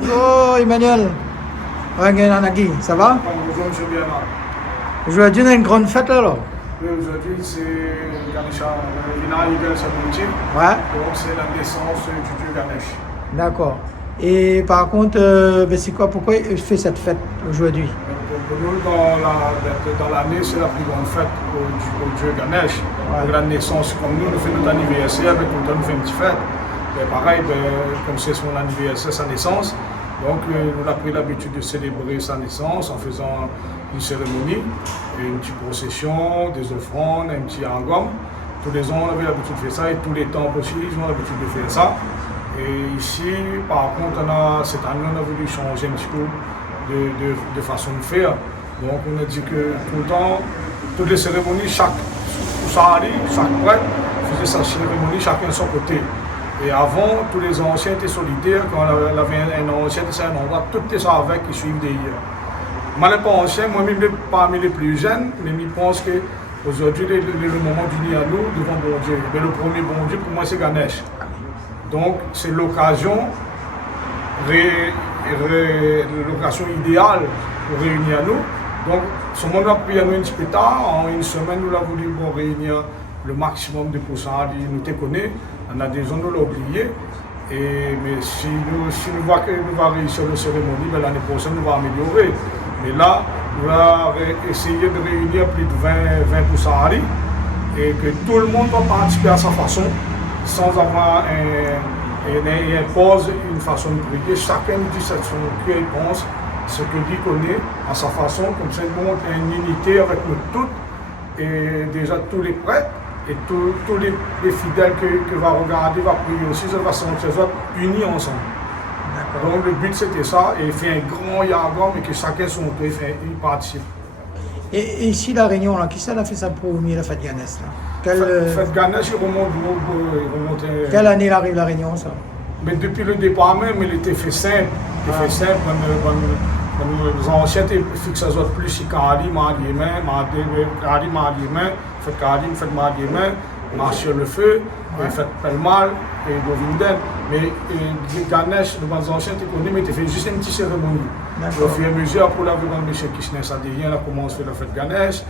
Bonjour Emmanuel. Nagui, ça va? Bonjour M. Biana. Aujourd'hui, on a une grande fête alors. Oui, aujourd'hui, c'est Ganesha, Vinayagar Chaturthi. Ouais. Donc, c'est la naissance du dieu Ganesh. D'accord. Et par contre, c'est quoi, pourquoi il fait cette fête aujourd'hui? Pour nous, dans l'année, c'est la plus grande fête au dieu Ganesh. Ouais. Pour la naissance, comme nous faisons notre anniversaire, avec tout le temps, nous faisons une petite fête. Et pareil, comme c'est son anniversaire, sa naissance, donc nous avons pris l'habitude de célébrer sa naissance en faisant une cérémonie, une petite procession, des offrandes, un petit angom. Tous les ans, on avait l'habitude de faire ça et tous les temples aussi, ils ont l'habitude de faire ça. Et ici, par contre, cette année, on a voulu changer un petit peu de façon de faire. Donc, on a dit que tout le temps, toutes les cérémonies, chaque prêtre faisait sa cérémonie, chacun de son côté. Et avant, tous les anciens étaient solidaires. Quand on avait un ancien, c'est un endroit, tout est ça avec, ils suivent des hier. Moi, je ne suis pas ancien, moi-même, parmi les plus jeunes, mais je pense qu'aujourd'hui, le moment d'unir à nous devant bon Dieu. Mais le premier bon Dieu, pour moi, c'est Ganesh. Donc, c'est l'occasion idéale pour réunir à nous. Donc, ce monde a pris à nous un petit peu tard. En une semaine, nous avons voulu réunir le maximum de pourcents. Nous te connaissons. On a des gens nous l'ont oublié. Mais si nous voyons que nous allons réussir la cérémonie, l'année prochaine, nous allons améliorer. Mais là, nous allons essayer de réunir plus de 20% et que tout le monde va participer à sa façon, sans avoir impose une façon de prier. Chacun dit ce qu'il pense, ce que lui connaît à sa façon, comme ça, il montre une unité avec nous toutes, et déjà tous les prêtres. Et tous les fidèles que va regarder, va prier aussi, ça va sentir unis ensemble. Donc le but c'était ça, et faire un grand yagam et que chacun son tour, il participe. Et ici, la Réunion, là, qui ça a fait ça pour la fête Ganesh là? Fête Ganesh, il remonte. Quelle année il arrive la Réunion, ça? Mais depuis le départ même, il était fait simple. Il était fait simple. Nos anciens étaient fixés plus si Kali, Mariémain, fête Kali, fête Mariémain, marcher le feu, fête Pelmal et Govinden. Mais Ganesh, nos anciens étaient connus, mais ils fait juste une petite cérémonie. Au fur et à mesure, pour la grande Michel Krishna Sadhyan, a commencé à faire la fête Ganesh.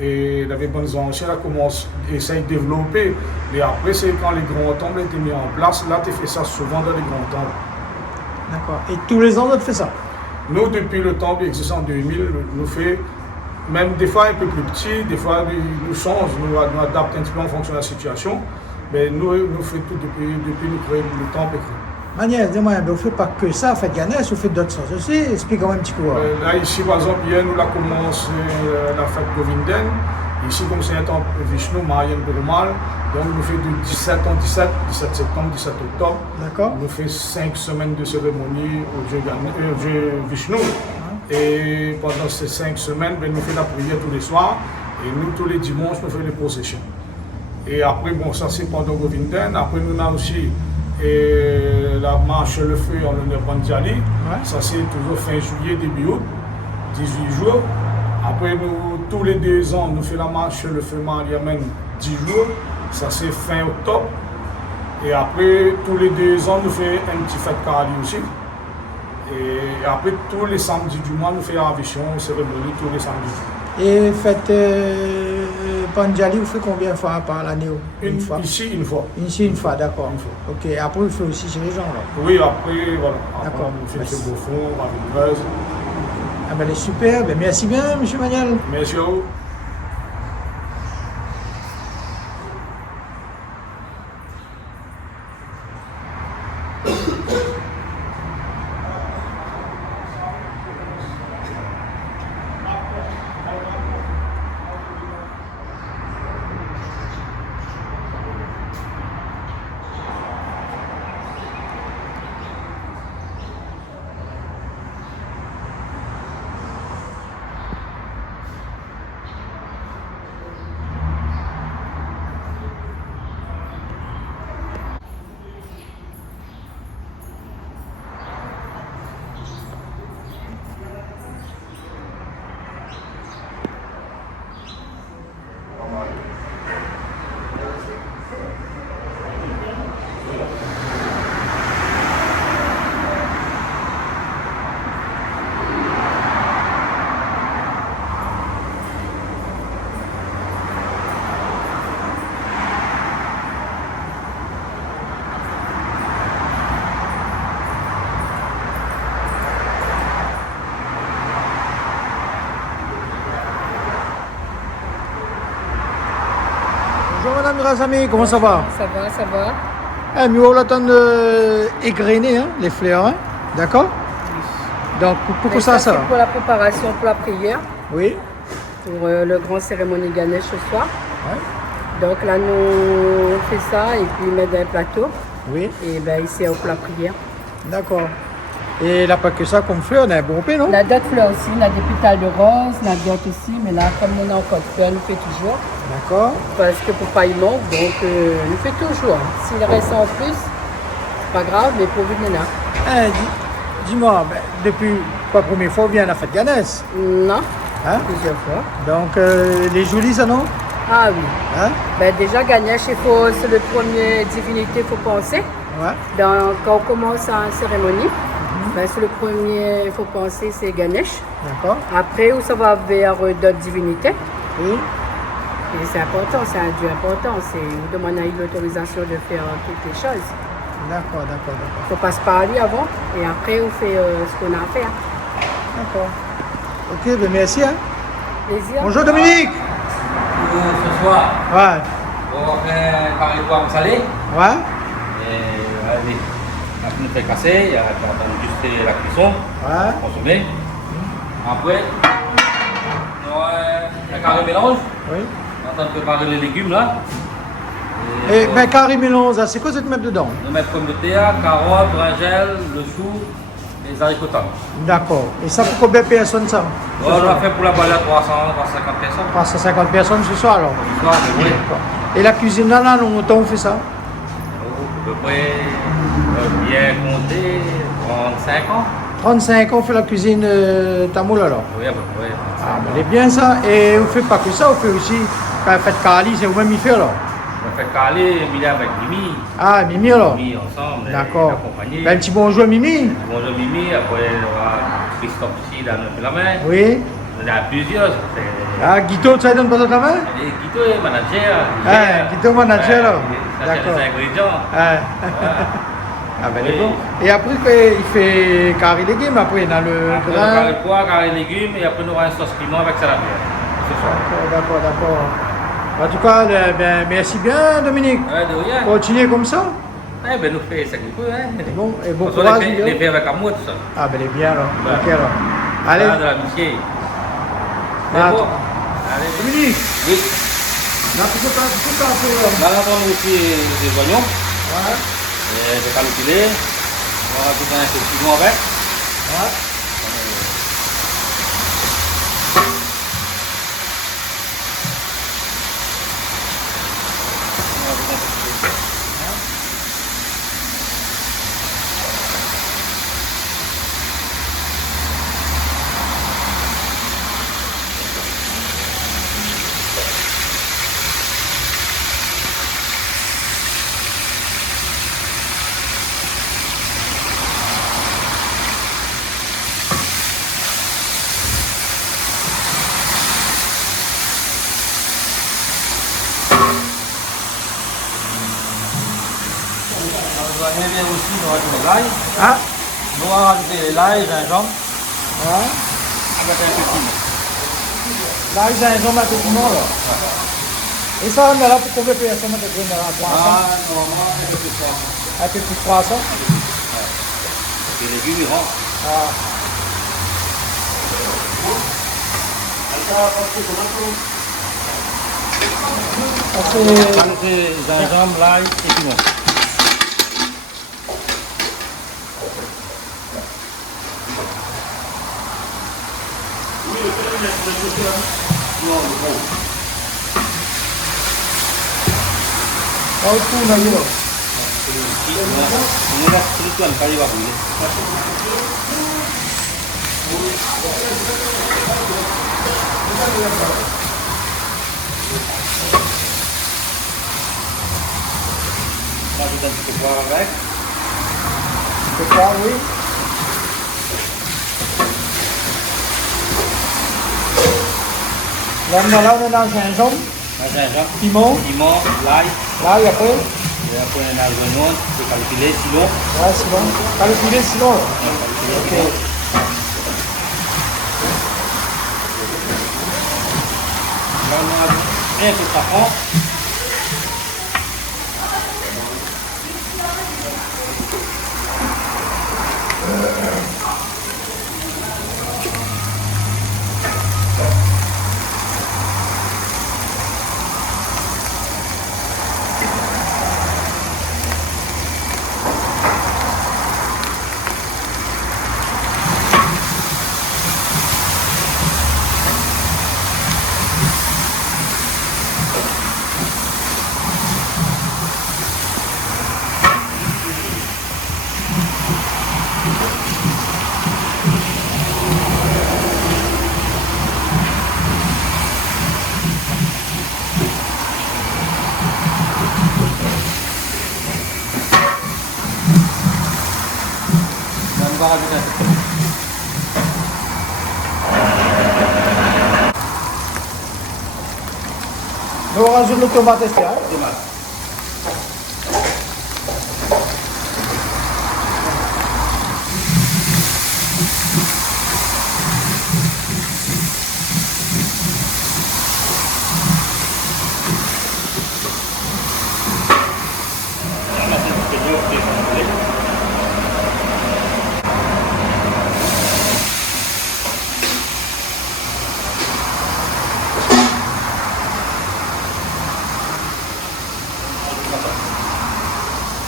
Et les bonnes anciens commencent à essayer de développer. Et après, c'est quand les grands temples étaient mis en place, là, tu fais ça souvent dans les grands temples. D'accord. Et tous les ans, tu fais ça? Nous, depuis le temple existe en 2000, nous faisons, même des fois un peu plus petit, des fois nous changeons, nous adaptons un petit peu en fonction de la situation. Mais nous faisons tout depuis nous créons le temple. Manière, dis-moi, vous ne faites pas que ça, faites Ganesh, vous faites d'autres choses aussi. Explique-moi un petit peu. Là, ici, par exemple, hier, nous avons commencé la fête Govinden. Ici, comme c'est un temple Vishnu, Mariam Perumal, donc nous faisons de 17 en 17 septembre, 17 octobre. D'accord. Nous faisons 5 semaines de cérémonie au dieu Vishnu. Et pendant ces 5 semaines, nous faisons la prière tous les soirs. Et nous, tous les dimanches, nous faisons les processions. Et après, bon, ça c'est pendant Govinden. Après, nous avons aussi la marche le feu en l'honneur Panjali. Ça c'est toujours fin juillet, début août, 18 jours. Après, nous, tous les 2 ans, nous faisons la marche le feu Mariamen 10 jours. Ça c'est fin octobre. Et après, tous les 2 ans, nous faisons un petit fête Kali aussi. Et après, tous les samedis du mois, nous faisons la vision, cérémonie, tous les samedis. Et faites Panjali, vous faites combien de fois par l'année? Une fois. Ici, une fois. Ici, une fois, d'accord. Une fois. Ok, après, vous faites aussi chez les gens, là? Oui, après, voilà. D'accord. On fait ce beau fond, avec Grèce. Ah ben, elle est super. Ben, merci bien, M. Manuel. Merci à vous. Bonjour Madame Razami, comment ça va? Ça va, ça va. Eh, nous allons attendre égrener hein, les fleurs, hein? D'accord? Donc pourquoi ça? C'est pour la préparation pour la prière, Oui. pour le grand cérémonie Ganesh ce soir. Ouais. Donc là, nous on fait ça et puis mettre dans un plateau. Oui. Et ben ici pour la prière. D'accord. Et là, pas que ça comme fleurs, on a un bon pain, non? On a d'autres fleurs aussi, on a des pétales de rose, on a d'autres aussi, mais là, comme on a encore de fleurs, on fait toujours. D'accord. Parce que pour pas y manque, donc on fait toujours. S'il reste en plus, c'est pas grave, mais pourvu qu'il y en a. Eh, dis-moi, ben, depuis la première fois, on vient à la fête Ganesh. Non, Hein? plusieurs fois. Donc, les jolis, ça non? Ah oui. Hein? Ben déjà, Ganesh, c'est le premier divinité, il faut penser. Ouais. Quand on commence une cérémonie, ben, c'est le premier, il faut penser, c'est Ganesh. D'accord. Après, où ça va vers d'autres divinités. Oui. Et c'est important, c'est un dieu important. On demande à lui l'autorisation de faire toutes les choses. D'accord. On passe par lui avant et après, on fait ce qu'on a à faire. D'accord. Ok, ben merci. Hein. Plaisir. Bonjour Dominique. Ce soir, Ouais. on va faire un carré de poivre salé. Ouais. Et allez, la pneu fait casser, il y a juste fait la cuisson, Ouais. consommer. Après, on aura un carré mélange. Oui. On est en train de préparer les légumes là. Et ben carré mélange, c'est quoi que tu mets dedans? On va mettre pommes de terre, carottes, brinjelles, le chou et les haricots tendres. D'accord. Et ça pour combien de personnes ça? On va faire pour la balade 300, 350 personnes. 350 personnes ce soir alors. Ce soir, mais oui. D'accord. Et la cuisine là, longtemps on fait ça? À peu près, bien compté, 35 ans. 35 ans on fait la cuisine tamoul alors. Oui, à peu près. Ah, ben, elle est bien ça. Et vous ne faites pas que ça, vous faites aussi, quand vous faites Kali, c'est vous-même y faire alors. On fait caler, Mimi avec Mimi. Ah, Mimi alors. Mimi ensemble. D'accord. Accompagné. Ben, un petit bonjour Mimi. Bonjour Mimi, après il y aura Christophe ici, dans la main. Oui. Il y en a plusieurs. Ah, Guito, tu as donné pas la main? Et Guito est manager. Ah, Guito manager alors. Ça c'est D'accord. les ingrédients. Ah. Ah ben, il est bon. Et après, il fait carré légumes, après, dans le Après, on grain. aura le pois, carré légumes, et après, on aura une sauce piment avec salade verte. Ce soir. D'accord. En tout cas, ben, merci bien, Dominique. Ouais, de rien. Continuez comme ça. Eh ben, nous fait ce qu'il peut, hein. Bon, et bon Parce qu'on courage. les Guillaume. fait avec amour, tout ça. Ah ben, elle est bien alors. Ouais. Ok alors. Allez, Voilà, de l'amitié. C'est Ah, bon. Allez, Dominique, oui. là, tu peux pas faire. Là, on a aussi des oignons, Ouais. des calculés. On va rajouter un peu de piment avec. Ouais. On va aimer aussi, on va rajouter l'ail. Ah, On va rajouter l'ail, gingembre, ouais. avec un peu de piment. Là, ils ont un homme à tout le monde là. Et ça, on est là pour combien de personnes de prendre là? 300? Normalement, un peu de poisson. Un peu plus de 300? Les légumes, ils rentrent. Ah. Ça, c'est... Rajouter gingembre, l'ail et piment. Oh, tout, on a mis là. On laisse tout le temps, pas y va brûler. On rajoute un petit peu de poivre avec. C'est quoi, oui? Là, on est dans le gingembre, Un gingembre, piment, piment, l'ail. là, et après, Et après, on a l'oignon, c'est calculé, sinon. ouais, sinon, calculer sinon, là. Ok. Là, on a un peu de safran. va rajouter un peu. Donc on rajoute le tomate ici. Hein? Tomate. On va mettre un petit peu d'eau, puis on va mettre.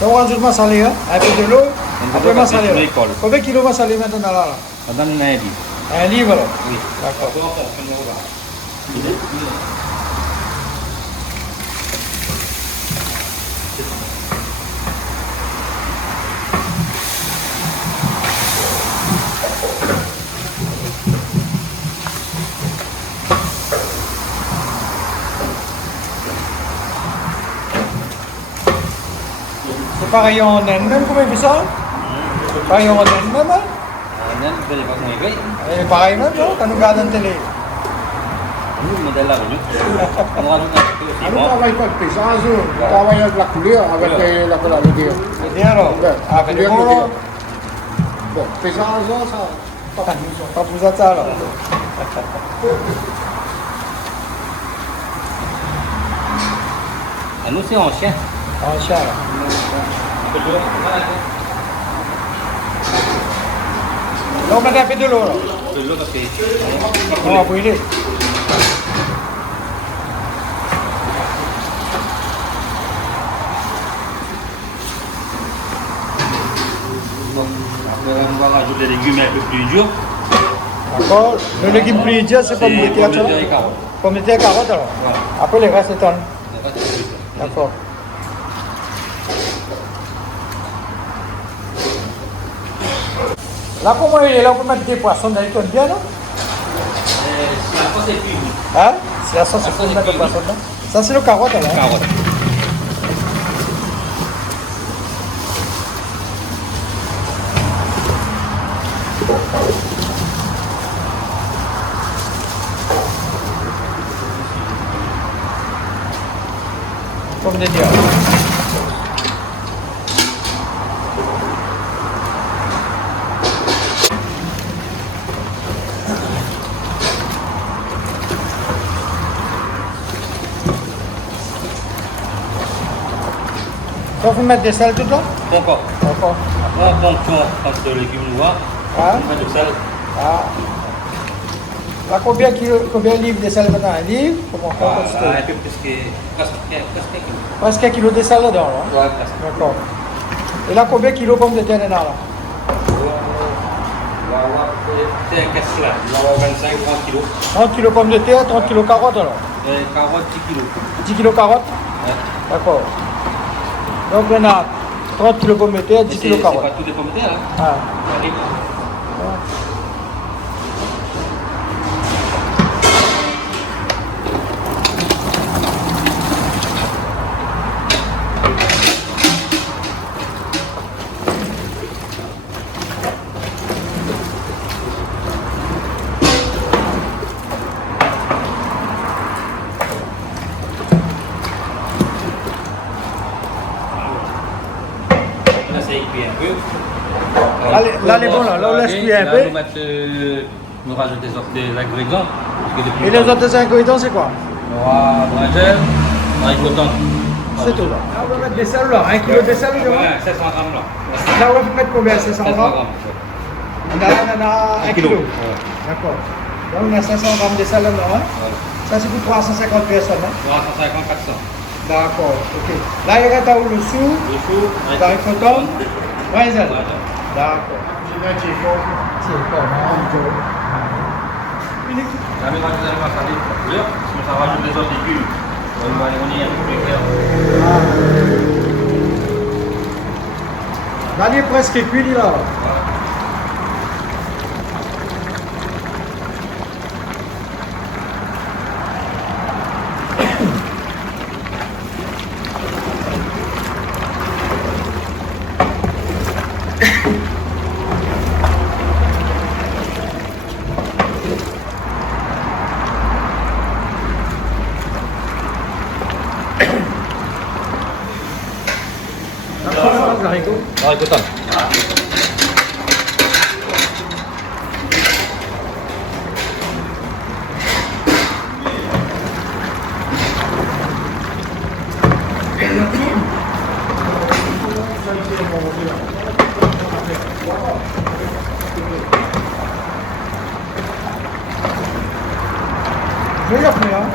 Donc on rajoute massalé, hein? Un peu de l'eau, après massalé. Oui, colle. Combien de kilos massalé maintenant là? On donne un livre. Un livre alors? Oui. D'accord. C'est pareil en Inde, même comment il fait ça? Pareil en Inde même, hein? Nan, vous allez voir comment il va. Et pareil même, non? Quand nous regardons la télé. Nous, le modèle là, on rajoute un petit peu aussi. On ne Bon. travaille pas de paysage, on travaille avec la couleur, avec la couleur de dire. C'est bien alors? Ouais, Ah, fait du bon alors? Bon, paysage, ça, pas plus. Pas plus à ça alors? Ah, nous, c'est en chien. En chien alors. Donc on met un peu de l'eau là. De l'eau parce que On va brûler. après, on va rajouter des légumes un peu plus durs. D'accord? Le légume plus dur, c'est pommes de terre. pommes de terre et carottes. Pommes de terre, carottes alors? Voilà. Après le reste étonne. Le reste, c'est cuit. D'accord. Là, comment il est là, on peut mettre des poissons, ça étonne bien, non? Si la sauce est cuite, Hein? C'est la sauce, La il faut sauce est mettre le cuite. poisson dedans. Ça, c'est le carotte alors? carottes. Pommes de terre. Ça, vous mettre des sels dedans? Pas encore. D'accord. Après, en fonction entre les légumes noirs, Hein? on met du sel. Ah. Là, combien de livres de sel maintenant? Un livre? Comment on Ah, fait? un peu plus que presque un kilo. Presque un kilo de sel dedans, là. Ouais, presque. D'accord. Et là, combien de kilos de pommes de terre dedans, là? C'est un casse là. On va avoir 25-30 kilos. 30 kilos de pommes de terre, 30 kilos de carottes, alors? Et carottes, 10 kilos. 10 kilos de carottes? Ouais. D'accord. Donc, on a 30 kilos de pommes de terre, 10 C'est kilos de pas carottes. tous des pommes de terre, hein. Ah. Allez. Là, c'est cuit un peu. Là, les bons, là, on laisse cuire un peu. Là, nous rajoutons des ingrédients. Parce que depuis Et les autres ingrédients, c'est quoi? noix, brinjelle, haricot tendre. C'est tout, là. Là, on va mettre des sels, là. 1 kilo de sel, dedans. Ouais, 700 grammes là. Là, on va mettre combien? 500 700 grammes? grammes. On a 1 kilo. Ouais. D'accord. Là, on a 500 grammes de sel dedans, hein? Ça, c'est pour 350 personnes, hein? 350, 400. D'accord, ok. Là, il reste à où le sou? Le chou, Haricot tendre? Brinjelle. Brinjelle. D'accord. C'est pas mal. Là, maintenant, vous allez voir ça vite la couleur, parce que ça rajoute les autres légumes. On y est un peu plus clair. Là, il est presque cuit, là. haricots. Haricot tonne. Je vais y offrir, hein.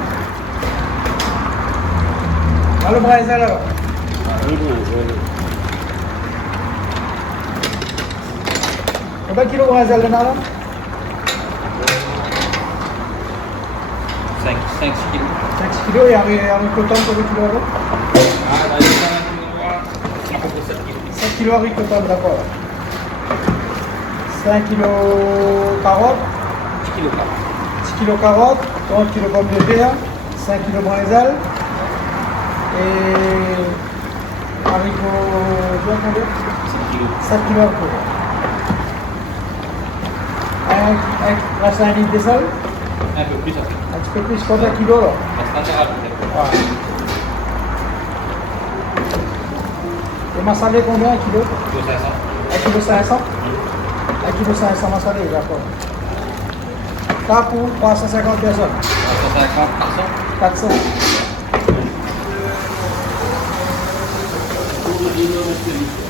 Dans le braisel alors. Combien de kilos de braisel de là? 5 kilos. 5 kilos et haricot tonne, combien de kilos alors? Ah, là, il y a à peu près 7 kilos. 5 kilos haricot tonne, d'accord. 5 kilos carottes. 10 kilos par 10 kilos carottes, 30 kilos pommes de terre, 5 kilos braisel et haricots, tu vois combien? 7 kilos. 7 kilos haricots. Reste un litre de sel, Un peu plus, ça fait. un petit peu plus, combien de kilos là? Ça sera peut-être. Ouais. Et massalé combien, 1 kilo? 500. 1 kilo 500? 1 kilo 500 massalé, d'accord. Ça pour 350 personnes. 350, 400. 400. Pour le dîner,